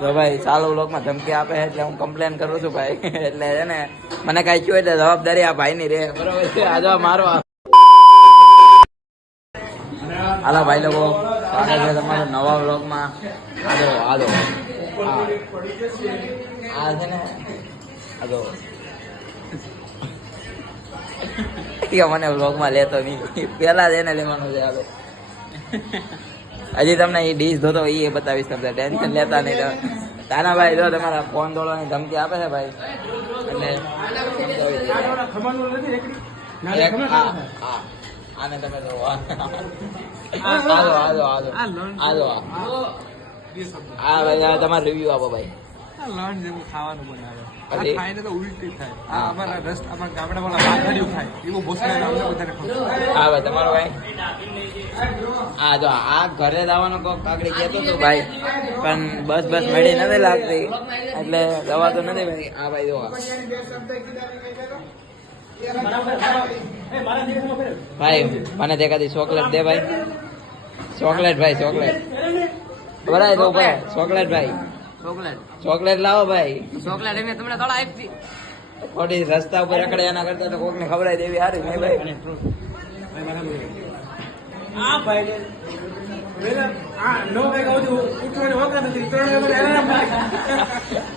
તો ભાઈ ચાલુ વ્લોગમાં ધમકી આપે છે એટલે હું કમ્પ્લેન કરું છું ભાઈ. એટલે છે ને મને કઈ થયું એટલે જવાબદારી આ ભાઈ ની રે, બરોબર છે. આજે મારો હાલો ભાઈ લોકો, સ્વાગત છે તમારું નવા વ્લોગમાં. હાલો હાલો આ છે ને હાલો મને વ્લોગમાં લેતો નહીં, પેલા જ એને લેવાનું છે. હાલો હજી તમને એ ડીશ ધોતો એ બતાવીશ, તમને ટેન્શન લેતા નહીં. તાના ભાઈ જો તમારા ફોન દોડવાની ધમકી આપે છે ભાઈ, એટલે આને તમે જો હા ભાઈ તમારે રિવ્યુ આપો ભાઈ. ખાવાનું બનાવે ખાય ને તો ઉલટી થાય. અમારા ગામડા વાળા પાઘડિયું ખાય એવું ભોસડા વધારે ખાય. હા ભાઈ તમારો ભાઈ હા જો આ ઘરે જવાનો કોક કાકડી કહેતો હતો ભાઈ, પણ બસ મેળી નથી લાગતી એટલે દવા તો નથી ભાઈ. હા ભાઈ જો ભાઈ મને દેખાતી ચોકલેટ દે ભાઈ, ચોકલેટ ભાઈ ચોકલેટ બરાબર તો ભાઈ ચોકલેટ ભાઈ ચોકલેટ લાવો ભાઈ. ચોકલેટ એમને તમને થોડા આપી ખોટી રસ્તા ઉપર રખડે એના કરતા તો કોકને ખવડાવી દેવી સારી નહીં ભાઈ.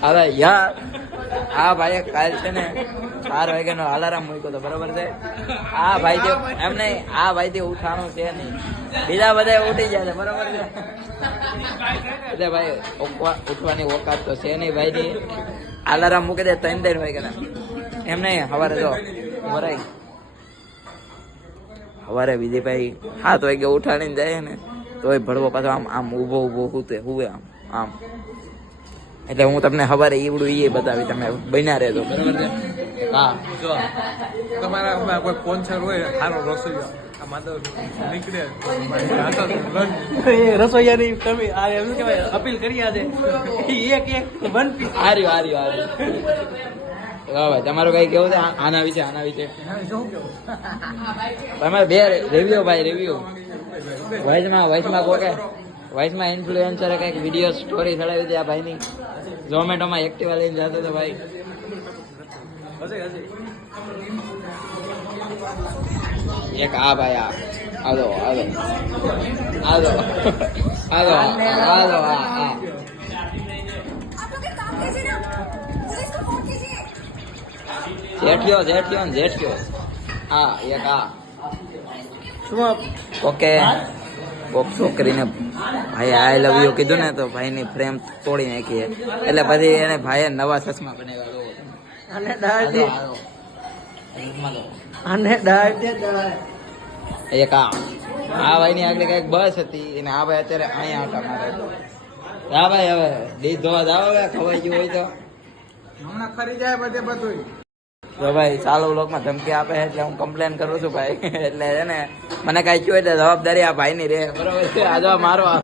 હવે યાર આ ભાઈ કાલ છે ને 4 વાગ્યાનો અલાર્મ મૂક્યો હતો, બરોબર છે. આ ભાઈ જે એમ નહીં, આ ભાઈ થી ઉઠાણું છે નહીં, બીજા બધા ઉઠી જાય છે, બરોબર છે. એટલે ભાઈ ઉઠવાની ઓકાત તો છે નહીં ભાઈ ની. અલાર્મ મૂકી દે 3 વાગ્યાના, એમ નહીં. સવારે જો વરાય સવારે બીજી ભાઈ 7 વાગે ઉઠાડીને જાય ને તોય ભડવો પાછો આમ ઊભો હુવે આમ. એટલે હું તમને સવારે ઈવડું એ બતાવી, તમે બન્યા રહેજો, બરાબર છે. હા જો તમારા કોઈ સ્પોન્સર હોય સારો રસોઈયો નીકળે રસોઈયાની તમે એમ કેવાય અપીલ કરી આજે એક વન પીસ હાર્યું ભાઈ. તમારું કઈ કેવું છે આના વિશે? તમારે 2 રિવ્યુ ભાઈ, રિવ્યુ વોઇસમાં ઇન્ફ્લુએન્સરે કઈક વિડીયો સ્ટોરી ચડાવી હતી આ ભાઈની. ઝોમેટોમાં એક્ટિવા લઈને જતો હતો ભાઈ. એક આ ભાઈ આવો જેઠિયો હા એક આ ઓકે કોક છોકરીને ભાઈ આઈ લવ યુ કીધું ને તો ભાઈની પ્રેમ તોડી નાખી, એટલે પછી એને ભાઈએ નવા ચશ્મા બનાવ્યા. એક આ ભાઈ ની આગળ કઈક બસ હતી અને આ ભાઈ અત્યારે અહીંયા આટા મારે. હા ભાઈ હવે ડીશ ધોવા જાવ, ખવાઈ ગયું હોય તો હમણાં ફરી જાય બધું. તો ભાઈ ચાલુ વ્લોગમાં ધમકી આપે છે એટલે હું કમ્પ્લેન કરું છું ભાઈ. એટલે છે ને મને કઈ થયું એટલે જવાબદારી આ ભાઈ ની રે, બરોબર છે. આજે મારો